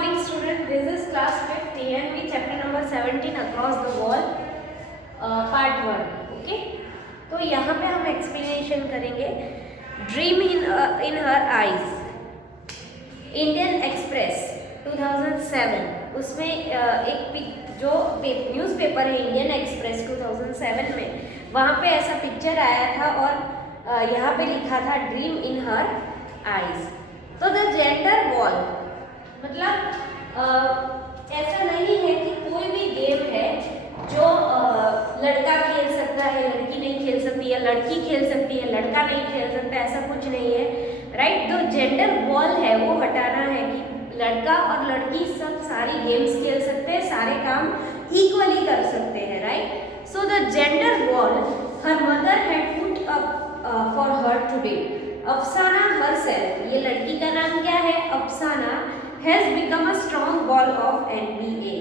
morning student, this is class 5th ENV chapter number 17 across the wall part 1. Okay, तो यहाँ पे हम explanation करेंगे ड्रीम इन her eyes Indian express 2007। उसमें एक जो न्यूज़पेपर है इंडियन एक्सप्रेस 2007 में, वहाँ पे ऐसा पिक्चर आया था और यहाँ पे लिखा था ड्रीम इन हर आइज। तो द जेंडर वॉल मतलब ऐसा नहीं है कि कोई भी गेम है जो लड़का खेल सकता है, लड़की नहीं खेल सकती, या लड़की खेल सकती है, लड़का नहीं खेल सकता, ऐसा कुछ नहीं है। राइट, जो जेंडर वॉल है वो हटाना है कि लड़का और लड़की सब सारी गेम्स खेल सकते हैं, सारे काम इक्वली कर सकते हैं। Right, so the gender wall her mother had put up for her today. Afsana herself, ये लड़की का नाम क्या है? Afsana has become a strong wall of NBA।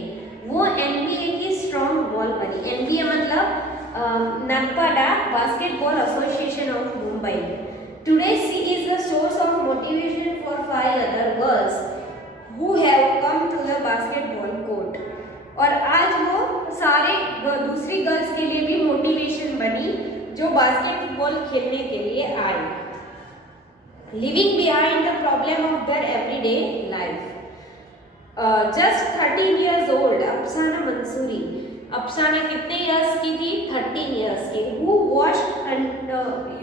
वो NBA की स्ट्रॉन्ग वॉल बनी। NBA मतलब Nagpada basketball association of Mumbai. Today she is the source of motivation for 5 other girls who have come to the basketball court. और आज वो सारे दूसरी girls के लिए भी मोटिवेशन बनी जो बास्केटबॉल खेलने के लिए आई। Leaving behind the problem of their everyday life. Just 13 years old, अफसाना मंसूरी। अफसाना कितने इयर्स की थी? 13 इयर्स की। Who washed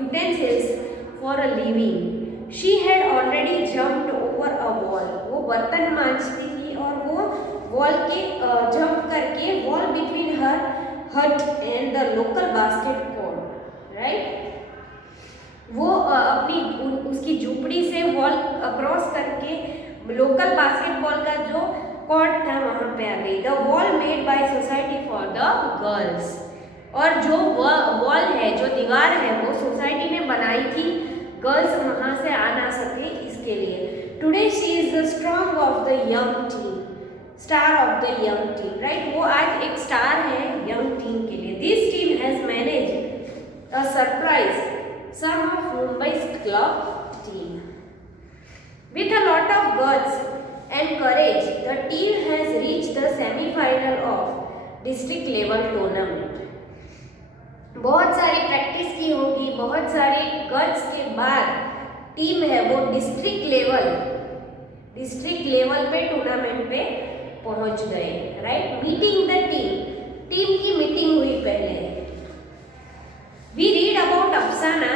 utensils for a living. She had already jumped over a wall. वो बर्तन मांजती थी और वो वॉल के जंप करके वॉल बिटवीन हर हट and the local basket court. Right, वो अपनी उसकी झुपड़ी से वॉल क्रॉस करके लोकल बास्केटबॉल का जो कोर्ट था वहाँ पे आ गई। The wall made by society for the girls. और जो वॉल है, जो दीवार है, वो सोसाइटी ने बनाई थी गर्ल्स वहाँ से आ ना सके इसके लिए। Today she is the strong of the young team, star of the young team. Right, वो आज एक स्टार है यंग टीम के लिए। This team has manage a surprise some of Mumbai's club team. With a lot of guts and courage, the team has reached the semi-final of district level tournament. बहुत सारी practice की होगी, बहुत सारे guts के बाद टीम है वो डिस्ट्रिक्ट लेवल पे टूर्नामेंट पे पहुंच गए। राइट, मीटिंग द टीम की मीटिंग हुई पहले। We read about Afsana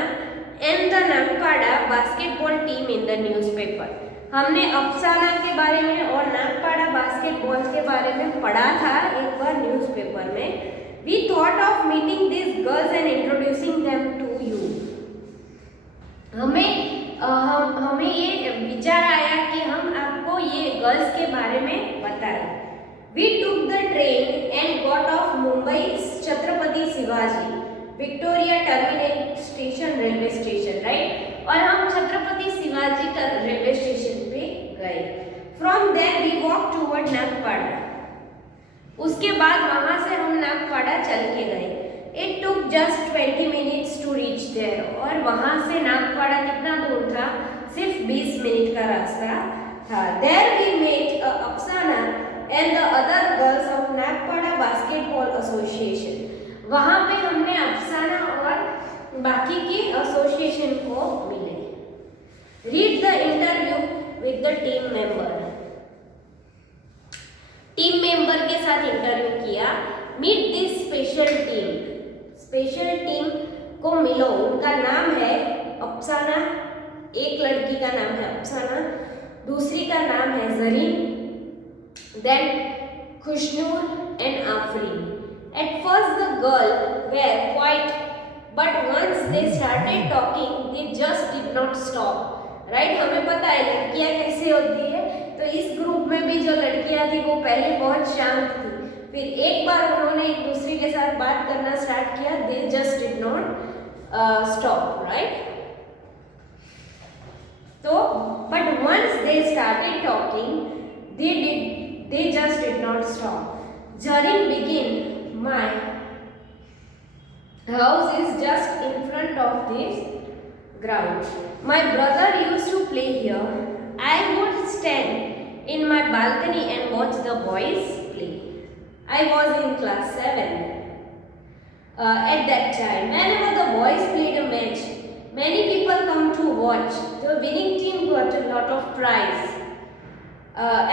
and the Nagpada basketball team in the newspaper. हमने अफसाना के बारे में और नागपाड़ा बास्केटबॉल के बारे में पढ़ा था एक बार न्यूज़पेपर में। We thought of meeting these girls and introducing them to you. हमें ये विचार आया कि हम आपको ये गर्ल्स के बारे में बताएं। We took the train and got off Mumbai Chhatrapati Shivaji Victoria terminal station, railway station. Right, और हम छत्रपति शिवाजी रेलवे स्टेशन पे गए। From there we walk toward Nagpada. उसके बाद वहां से हम नागपाड़ा चल के गए। It took just 20 minutes to reach there. और वहां से नागपाड़ा कितना दूर था? सिर्फ 20 मिनट का रास्ता था। देयर वी मेट अफसाना and the other girls of Nagpada basketball association. वहाँ पे हमने अफसाना और बाकी के एसोसिएशन को मिले। Read the interview with the team member के साथ इंटरव्यू किया। मीट दिस स्पेशल टीम को मिलो। उनका नाम है अफसाना, एक लड़की का नाम है अफसाना, दूसरी का नाम है Zareen, then Khushnoor and Aafreen. At first the girls were quiet, but once they started talking, they just did not stop. Right? हमें पता है लड़कियाँ कैसे होती है, तो इस ग्रुप में भी जो लड़कियाँ थी वो पहले बहुत शांत थी, फिर एक बार उन्होंने एक दूसरे के साथ बात करना स्टार्ट किया। They just did not stop. Right? तो but once they started talking, they just did not stop. Jarin began, my house is just in front of this ground. My brother used to play here. I would stand in my balcony and watch the boys play. I was in class 7. At that time, whenever the boys played a match, many people come to watch. The winning team got a lot of prize.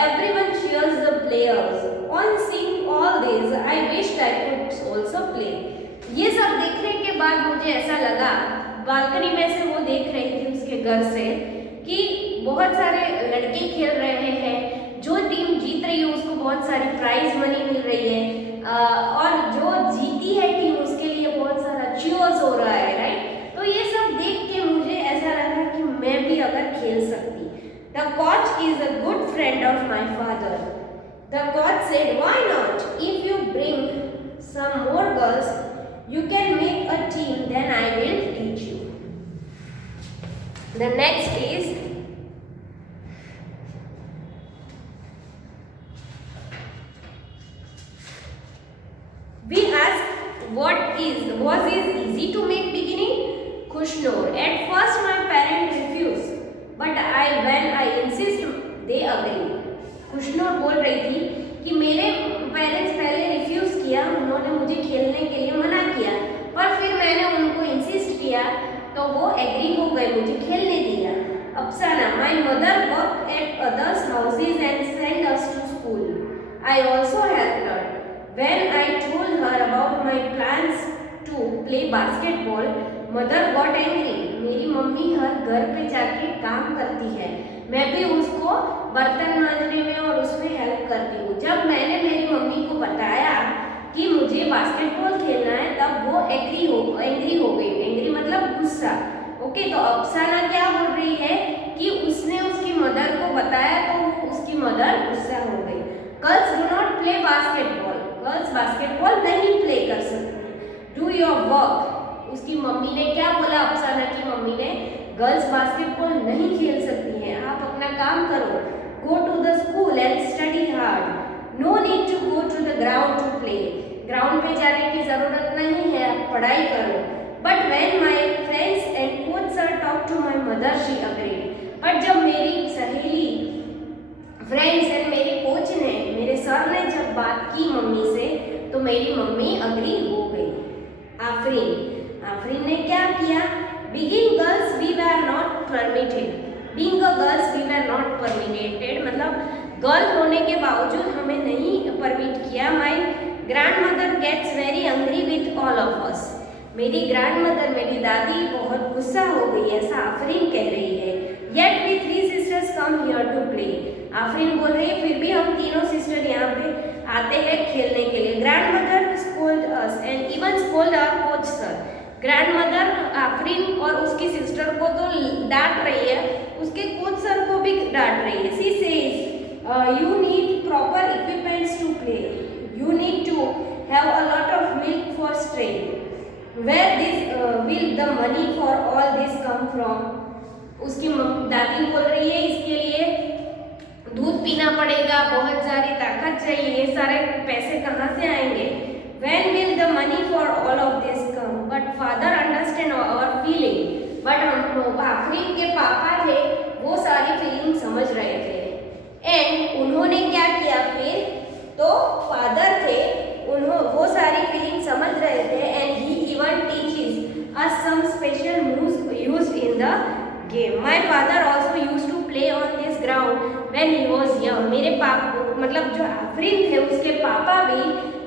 Everyone cheers the players. On seeing all this, I wished I could also play. ये सब देखने के बाद मुझे ऐसा लगा, balcony में से वो देख रही थी उसके घर से, कि बहुत सारे लड़के खेल रहे हैं, जो टीम जीत रही है उसको बहुत सारी प्राइज मनी मिल रही है, और जो जीती है टीम उसके लिए बहुत सारा चीयर्स हो रहा है, राइट। तो ये सब देख के मुझे ऐसा लगा कि मैं भी अगर खेल सकती। The coach is a good friend of my father. The coach said, why not? If you bring some more girls, you can make a team, then I will teach you. The next is we asked was it easy to make beginning? Khushnoor. At first my parents refused, but when I insist, they agree. खुशनूर बोल रही थी कि मेरे parents पहले refuse किया, उन्होंने मुझे खेलने के लिए मना किया, पर फिर मैंने उनको इंसिस्ट किया तो वो एग्री हो गए, मुझे खेलने दिया। Afsana, my mother work at others houses and send us to school. I also helped her. When I told her about my plans to play basketball, mother got angry. मेरी मम्मी हर घर पे जाके काम करती है, मैं भी उसको बर्तन मांजने में और उसमें हेल्प करती हूँ। जब मैंने मेरी मम्मी को बताया कि मुझे बास्केटबॉल खेलना है, तब वो एंग्री हो गई। एंग्री मतलब गुस्सा। ओके, तो अफसाना क्या बोल रही है कि उसने उसकी मदर को बताया तो उसकी मदर गुस्सा हो गई। Girls do not play basketball. Girls basketball नहीं प्ले कर सकती। Do your work. उसकी मम्मी ने क्या बोला? अफसाना की मम्मी ने, गर्ल्स बास्केटबॉल नहीं खेल सकती हैं, आप अपना काम करो। Go to the school and study hard. No need to go to the ground to play. Ground पे जाने की जरूरत नहीं है, आप पढ़ाई करो। But when my friends and coach sir talk to my mother, she agreed. But जब मेरी सहेली, फ्रेंड्स एंड मेरे कोच ने, मेरे सर ने जब बात की मम्मी से, तो मेरी मम्मी अग्री हो गई। आफरीन ने क्या किया? Being girls we were not permitted. Being a girls we were not permitted मतलब गर्ल होने के बावजूद हमें नहीं परमिट किया। My grandmother gets very angry with all of us. मेरी ग्रैंडमदर, मेरी दादी बहुत गुस्सा हो गई, ऐसा आफरीन कह रही है। Yet we three sisters come here to play. Afreen बोल रही है फिर भी हम तीनों सिस्टर यहाँ पे आते हैं खेलने के लिए। Grandmother scold us and even scold our coach sir. Grandmother Afreen और उसकी सिस्टर को तो डांट रही है, उसके कोच सर को भी डांट रही है। She says you need proper equipments to play, you need to have a lot of milk for strength. Where this will the money for all this come from? उसकी दादी बोल रही है इसके लिए दूध पीना पड़ेगा, बहुत सारी ताकत चाहिए, ये सारे पैसे कहाँ से आएंगे? When will the money for all of this come? But father understand our feeling. But हम आफरीन के पापा थे, वो सारी फीलिंग समझ रहे थे। एंड उन्होंने क्या किया फिर? तो फादर थे, वो सारी फीलिंग समझ रहे थे। And he even teaches us some special moves used in the game. My father also used to play on this ground when he was young. मेरे पापा मतलब जो आफरीन थे उसके पापा भी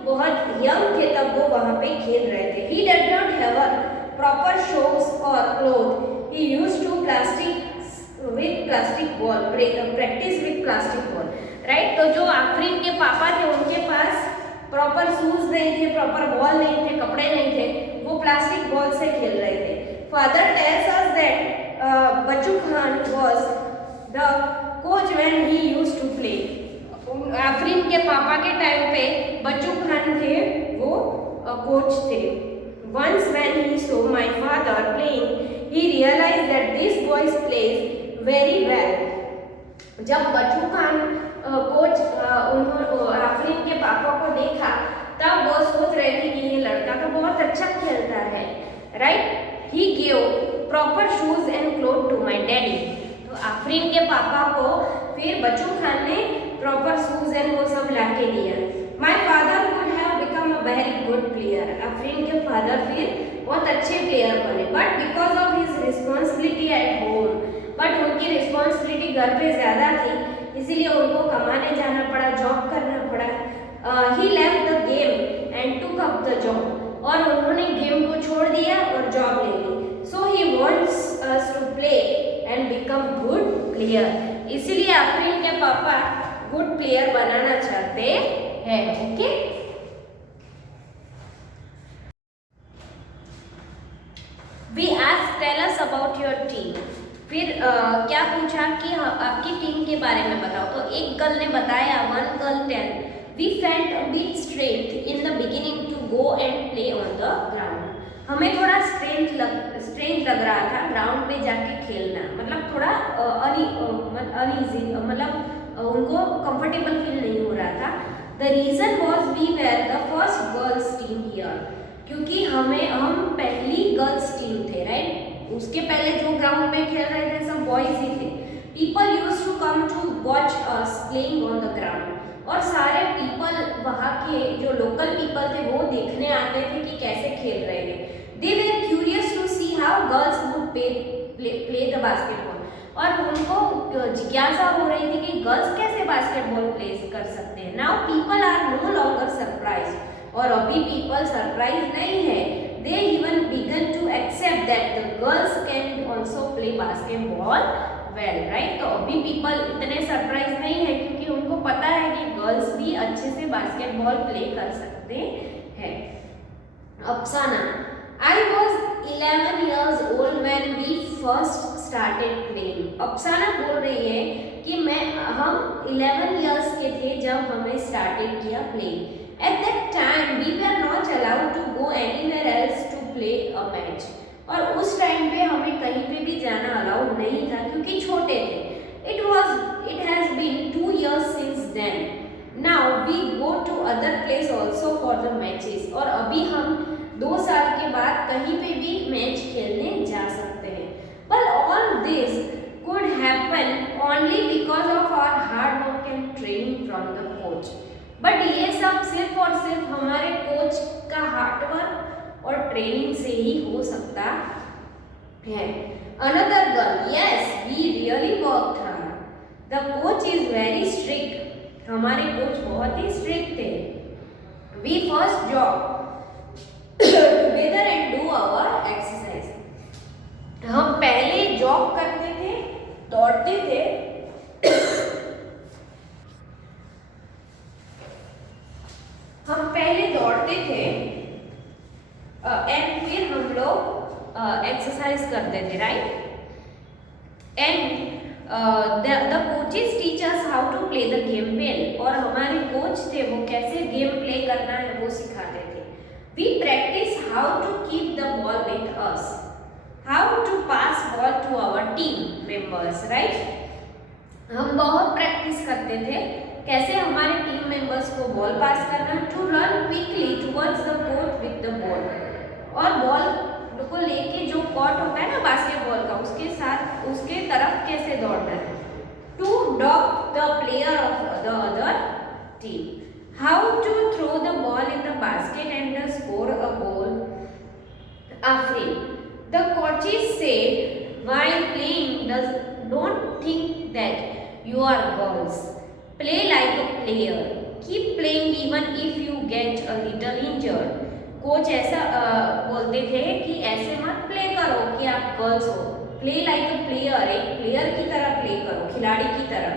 बहुत यंग थे तब वो वहाँ पे खेल रहे थे। He did not have a proper shoes or clothes. He used to with plastic ball, practice with plastic ball, right? तो जो आफरीन के पापा थे उनके पास प्रॉपर शूज नहीं थे, प्रॉपर बॉल नहीं थे, कपड़े नहीं थे, वो प्लास्टिक बॉल से खेल रहे थे। Father tells us that Bachchu Khan was the coach when he used to play. Afreen के पापा के टाइम पे बच्चू खान थे, वो कोच थे। Once when he saw my father playing, he realized that this boy plays very well. जब बच्चू खान कोच आफरीन के पापा को देखा, तब वो सोच रहे थे कि ये लड़का तो बहुत अच्छा खेलता है, right? He gave proper shoes and clothes to my daddy. तो आफरीन के पापा को फिर बच्चू खान ने प्लेयर। आफरीन के फादर फिर बहुत अच्छे प्लेयर बने, but because of his responsibility at home, but उनकी रिस्पॉन्सिबिलिटी घर पे ज़्यादा थी, इसीलिए उनको कमाने जाना पड़ा, जॉब करना पड़ा। He left the game and took up the job, और उन्होंने गेम को छोड़ दिया और जॉब ले ली। So he wants us to play and become good player, इसीलिए आफरीन के पापा गुड प्लेयर बनाना चाहते हैं। Okay, we ask tell us about your team. फिर क्या पूछा कि आपकी टीम के बारे में बताओ। तो एक गर्ल ने बताया, one girl tell, we felt a bit strength in the beginning to go and play on the ground. हमें थोड़ा स्ट्रेंथ लग रहा था ग्राउंड पे जाके खेलना, मतलब थोड़ा अनईजी, मतलब उनको कंफर्टेबल फील नहीं हो रहा था। The reason was we were the first girls team here, क्योंकि हम पहली गर्ल्स टीम थे, राइट। उसके पहले जो ग्राउंड में खेल रहे थे सब बॉयज ही थे। People use to come to watch us playing on the ground, और सारे पीपल वहाँ के जो लोकल पीपल थे वो देखने आते थे कि कैसे खेल रहे हैं। They were curious to see how girls would play the basketball, और उनको जिज्ञासा हो रही थी कि गर्ल्स कैसे बास्केटबॉल प्ले कर सकते हैं। Now people are no longer surprise, और अभी पीपल सरप्राइज नहीं है। They even began to accept that the girls can also play basketball well, right. तो अभी पीपल इतने सरप्राइज नहीं है, क्योंकि उनको पता है कि गर्ल्स भी अच्छे से बास्केटबॉल प्ले कर सकते हैं। अफसाना, I was 11 years old when we first started playing। अफसाना बोल रही है कि हम 11 years के थे जब हमें स्टार्टेड किया play. At that time we were not allowed to go anywhere else to play a match, और उस टाइम पे हमें कहीं पे भी जाना अलाउड नहीं था क्योंकि छोटे थे। It has been 2 years since then. Now we go to other place also for the matches, और अभी हम 2 साल के बाद कहीं पे भी मैच खेलने जा सकते हैं। But all this could happen only because of our hard work and training from the coach. But ये सब सिर्फ और सिर्फ हमारे कोच का हार्डवर्क और ट्रेनिंग से ही हो सकता है। Another girl, yes we really worked hard. The coach is very strict. हमारे कोच बहुत ही स्ट्रिक्ट थे। We first jog together and do our exercise. हम पहले जॉब करते थे, दौड़ते थे एंड फिर हम लोग एक्सरसाइज करते थे, right. And the coaches teach us how to play the game well, और हमारे कोच थे वो कैसे गेम प्ले करना है वो सिखाते थे। We practice how to keep the ball with us, how to pass ball to our team members, right. हम बहुत प्रैक्टिस करते थे कैसे हमारे टीम मेंबर्स को बॉल पास करना, to run quickly towards the court with the ball, और ball को लेके जो कोर्ट होता है ना बास्केटबॉल का, उसके तरफ कैसे दौड़ना है। To dodge the player of the other team, how to throw the ball in the basket and score a goal. Afreen, the coaches said while playing don't think that you are girls, play like a player, keep playing even if you get a little injured। Coach ऐसा बोलते थे कि ऐसे मत play करो कि आप girls हो, प्ले लाइक अ प्लेयर, एक प्लेयर की तरह प्ले करो, खिलाड़ी की तरह,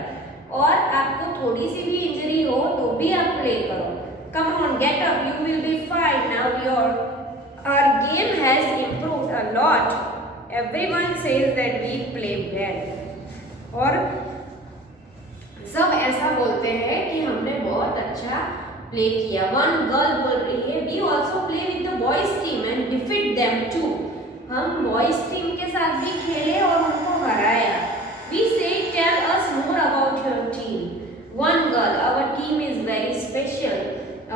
और आपको थोड़ी सी भी इंजरी हो तो भी आप प्ले करो। Come on, get up, you will be fine, now our game has improved a lot, everyone says that we play well। और सब ऐसा बोलते हैं कि हमने बहुत अच्छा प्ले किया। वन गर्ल बोल रही है, we also play with the boys team and defeat them too. हम बॉयज टीम के साथ भी खेले और उनको हराया। We say tell us more about your team. One girl, our team is very special,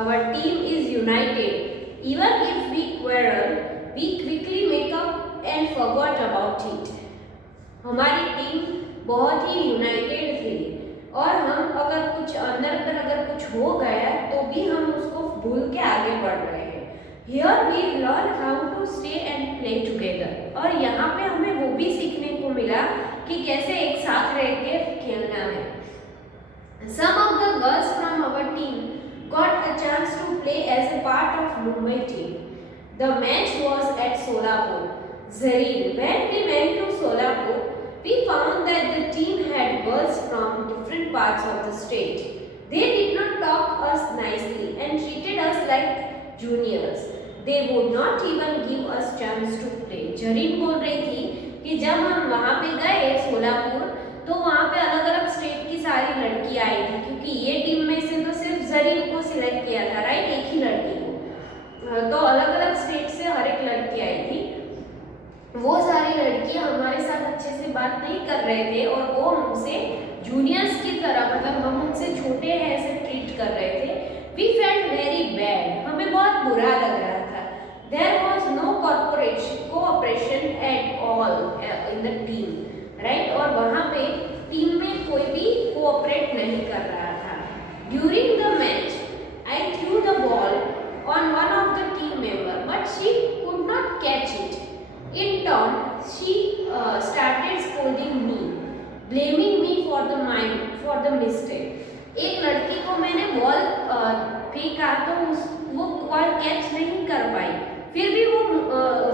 our team is united, even if we quarrel we quickly make up and forgot about it. हमारी टीम बहुत ही United थी, और हम अगर कुछ अंदर अगर कुछ हो गया तो भी हम उसको भूल के आगे बढ़ रहे हैं। Here we learn how to stay and play together. और यहाँ पे हमें वो भी सीखने को मिला कि कैसे एक साथ रह के खेलना है। Some of the girls from our team got a chance to play as a part of Mumbai team. The match was at Solapur. Zareen, when we went to Solapur, we found that the team had girls from different parts of the state. They did not talk us nicely and treated us like juniors. They would not even give us chance to play. Zareen बोल रही थी कि जब हम वहाँ पे गए सोलापुर तो वहाँ पे अलग अलग स्टेट की सारी लड़कियाँ आई थी, क्योंकि ये टीम में से तो सिर्फ जरीन को सिलेक्ट किया था, राइट, एक ही लड़की को। तो अलग अलग स्टेट से हर एक लड़की आई थी। वो सारी लड़कियाँ हमारे साथ अच्छे से बात नहीं कर रहे थे और वो हमसे जूनियर्स की तरह, मतलब हम उनसे छोटे हैं ऐसे ट्रीट कर रहे थे। वी फेल्ट वेरी बैड, हमें बहुत बुरा लग रहा था। There was no cooperation at all in the team, right, और वहाँ पे टीम में कोई भी कोऑपरेट नहीं कर रहा था। During the match I through the ball on one of the team member but she could not catch it. In turn, she started scolding me, blaming me for the mistake. एक लड़की को मैंने ball फेंका तो वो ball catch नहीं कर पाई, फिर भी वो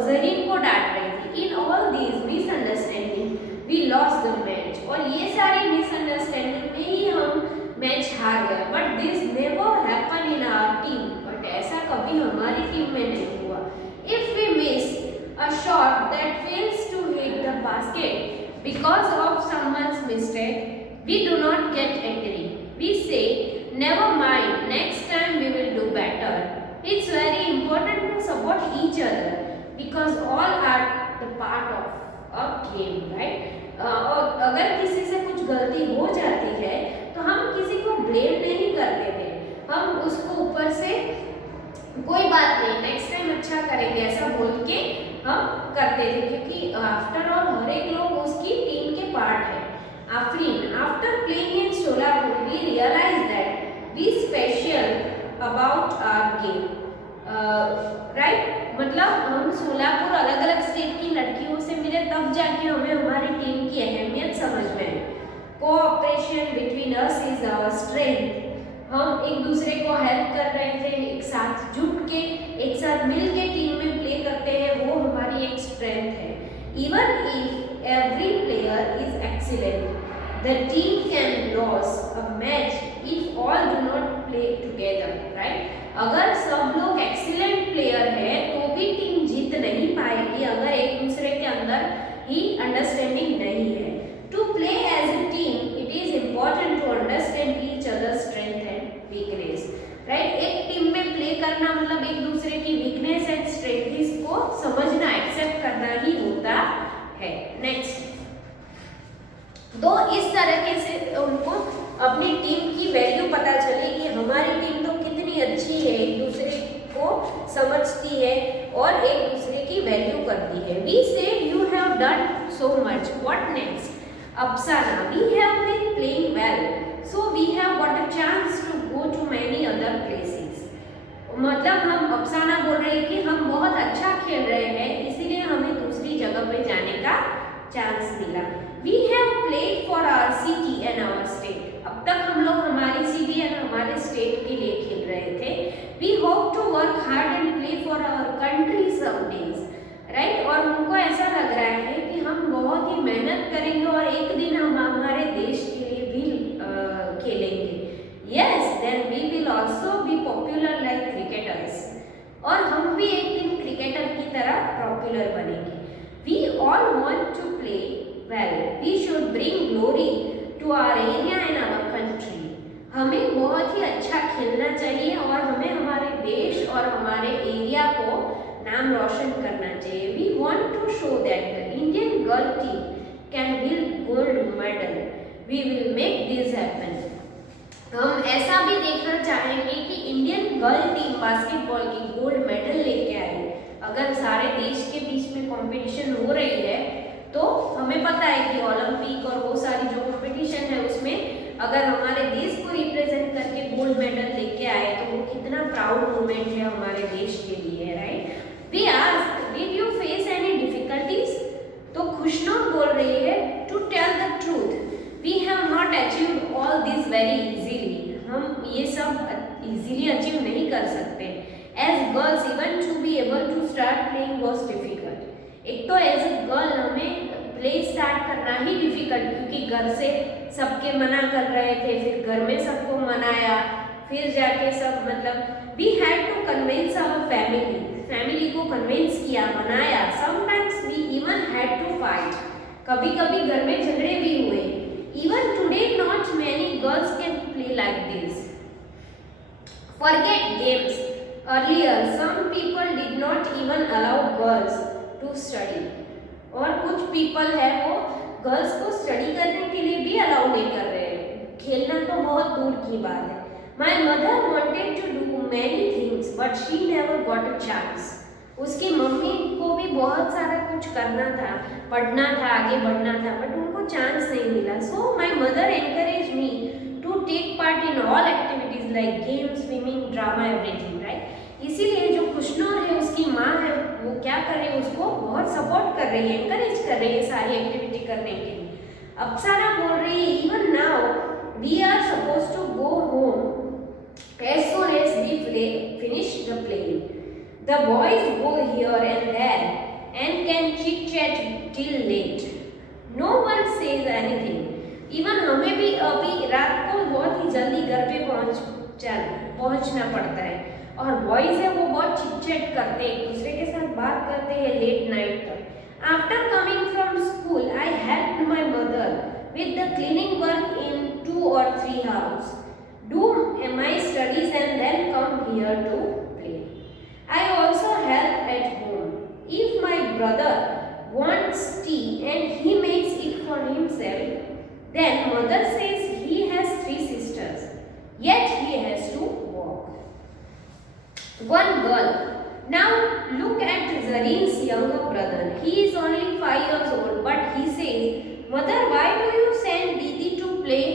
जरीन को डांट रही थी। In all these misunderstanding, we lost the match. और ये सारी मिसअंडरस्टैंडिंग में ही हम मैच हार गए। But this never happened in our team. But ऐसा कभी हमारी टीम में नहीं हुआ। If we miss a shot that fails to hit the basket because of someone's mistake, we do not get angry. We say, never mind, next time we will do better. It's very important to support each other because all are the part of a game, right? और अगर किसी से कुछ गलती हो जाती है तो हम किसी को ब्लेम नहीं करते थे, हम उसको ऊपर से कोई बात नहीं, नेक्स्ट टाइम अच्छा करेंगे ऐसा बोल के हम करते थे, क्योंकि आफ्टर ऑल हर एक लोग उसकी टीम के पार्ट है। Afreen, after playing in Solapur we realize that we special about our game, right, मतलब हम सोलापुर अलग अलग स्टेट की लड़कियों से मिले तब जाके हमें हमारी टीम की अहमियत समझ में आई। Cooperation between us is our strength, हम एक दूसरे को हेल्प कर रहे थे, एक साथ जुट के एक साथ मिल के टीम में प्ले करते हैं, वो हमारी एक स्ट्रेंथ है। Even if every player is excellent the team can loss a match if all do not play together, right, अगर सब लोग एक्सीलेंट प्लेयर है तो भी टीम जीत नहीं पाएगी अगर एक दूसरे के अंदर ही अंडरस्टैंडिंग नहीं है। To play as a team it is important to understand each other strength and weakness, right, एक टीम में प्ले करना मतलब एक दूसरे की वीकनेस एंड स्ट्रेंथ को समझना, एक्सेप्ट करना ही होता है। नेक्स्ट, तो इस तरीके से उनको अपनी टीम की वैल्यू पता चली कि हमारी टीम तो कितनी अच्छी है, एक दूसरे को समझती है और एक दूसरे की वैल्यू करती है। We said you have done so much, what next? Apsana, we have been playing well, so we have got a chance to go to many other places. मतलब हम अफसाना बोल रहे हैं कि हम बहुत अच्छा खेल रहे हैं, इसीलिए हमें दूसरी जगह पे जाने का चांस मिला। We have played for our city and our state. अब तक हम लोग हमारी सिटी और हमारे स्टेट के लिए खेल रहे थे। We hope to work hard and play for our country some days. Right, और हमको ऐसा लग रहा है कि हम बहुत ही मेहनत करेंगे और एक दिन हम हमारे देश के लिए भी खेलेंगे। Yes, then we will also be popular like cricketers, और हम भी एक दिन क्रिकेटर की तरह पॉपुलर बनेंगे। We all want to play well, we should bring glory to our area and our country. हमें बहुत ही अच्छा खेलना चाहिए और हमें हमारे देश और हमारे एरिया को नाम रोशन करना चाहिए। We want to show that the Indian girl team can win gold medal, we will make this happen. हम ऐसा भी देखना चाहेंगे कि इंडियन गर्ल टीम बास्केटबॉल की गोल्ड मेडल लेके आए। अगर सारे देश के बीच में कंपटीशन हो रही है तो हमें पता है कि ओलंपिक और वो सारी जो कंपटीशन है उसमें अगर हमारे देश को रिप्रेजेंट करके गोल्ड मेडल लेके आए तो वो कितना प्राउड मोमेंट है हमारे देश के लिए, right. Not achieve all this very easily, हम ये सब इजीली अचीव नहीं कर सकते। As girls even to be able to start playing was difficult. एक तो एज अ गर्ल हमें प्ले स्टार्ट करना ही डिफिकल्ट, क्योंकि घर से सबके मना कर रहे थे, फिर घर में सबको मनाया, फिर जाके सब मतलब we had to convince our family को कन्विंस किया, मनाया। Sometimes we even had to fight, कभी कभी घर में झगड़े भी हुए। Even today not many girls can play like this. Forget games, earlier some people did not even allow girls to study. और कुछ पीपल है वो गर्ल्स को स्टडी करने के लिए भी अलाउ नहीं कर रहे हैं, खेलना तो बहुत दूर की बात है। My mother wanted to do many things but she never got a chance. उसकी मम्मी को भी बहुत सारा कुछ करना था, पढ़ना था, आगे बढ़ना था, बट उनको चांस नहीं मिला। So my mother encourage me to take part in all activities like games, swimming, drama, everything, right. इसीलिए जो खुशनूर है उसकी माँ है वो क्या कर रही है, उसको बहुत सपोर्ट कर रही है, एनकरेज कर रही है सारी एक्टिविटी करने के लिए। अप्सरा बोल रही है even now we are suppose to go home as soon as we finish the playing. The boys go here and there and can chit chat till late. No one says anything. Even हमें भी अभी रात को बहुत ही जल्दी घर पे पहुंचना पड़ता है, और बॉयज है वो बहुत चिट चैट करते हैं, एक दूसरे के साथ बात करते हैं लेट नाइट तक। After coming from school I help my mother with the cleaning work in 2 or 3 hours. Do my studies and then come here to play. I also help at home. If my brother wants tea and he makes it for himself, then mother says he has 3 sisters, yet he has to walk. One girl. Now look at Zareen's younger brother. He is only 5 years old, but he says, "Mother, why do you send Didi to play?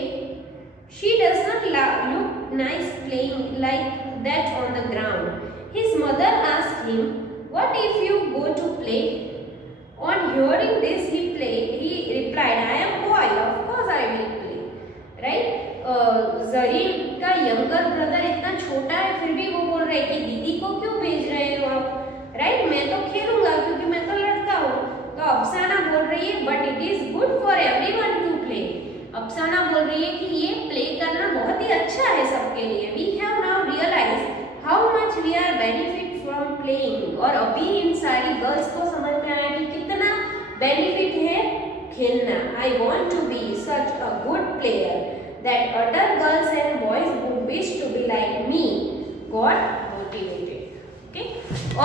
She does not look nice playing like that on the ground." His mother asked him, "What if you go to play?" On hearing this, he replied, "I am boy, of course I will play." Right? Zareen का younger brother इतना छोटा है, फिर भी वो बोल रहे हैं कि दीदी को क्यों भेज रहे हो आप, राइट? मैं तो खेलूंगा क्योंकि मैं तो लड़का हूँ। तो अफसाना बोल रही है, "But it is good for everyone to play." अफसाना बोल रही है कि ये प्ले करना बहुत ही अच्छा है सबके लिए। We have now realize how much we are benefit from playing. और अभी इन सारी गर्ल्स को समझ में आया कि कितना बेनिफिट है खेलना। I want to be such a good player that other girls and boys would wish to be like me, got motivated. Okay,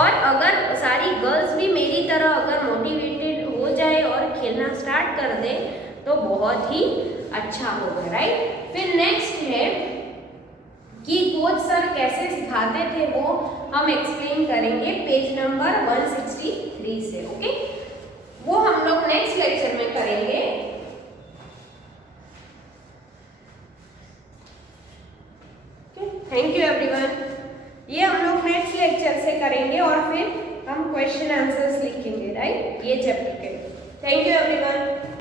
और अगर सारी गर्ल्स भी मेरी तरह अगर मोटिवेटेड हो जाए और खेलना स्टार्ट कर दे तो बहुत ही अच्छा होगा, राइट। फिर नेक्स्ट है कि कोच सर कैसे सिखाते थे वो हम एक्सप्लेन करेंगे पेज नंबर 163 से। ओके, वो हम लोग नेक्स्ट लेक्चर में करेंगे। Thank you everyone. ये हम लोग नेक्स्ट लेक्चर से करेंगे और फिर हम क्वेश्चन आंसर्स लिखेंगे, राइट, ये चैप्टर के। Thank you everyone.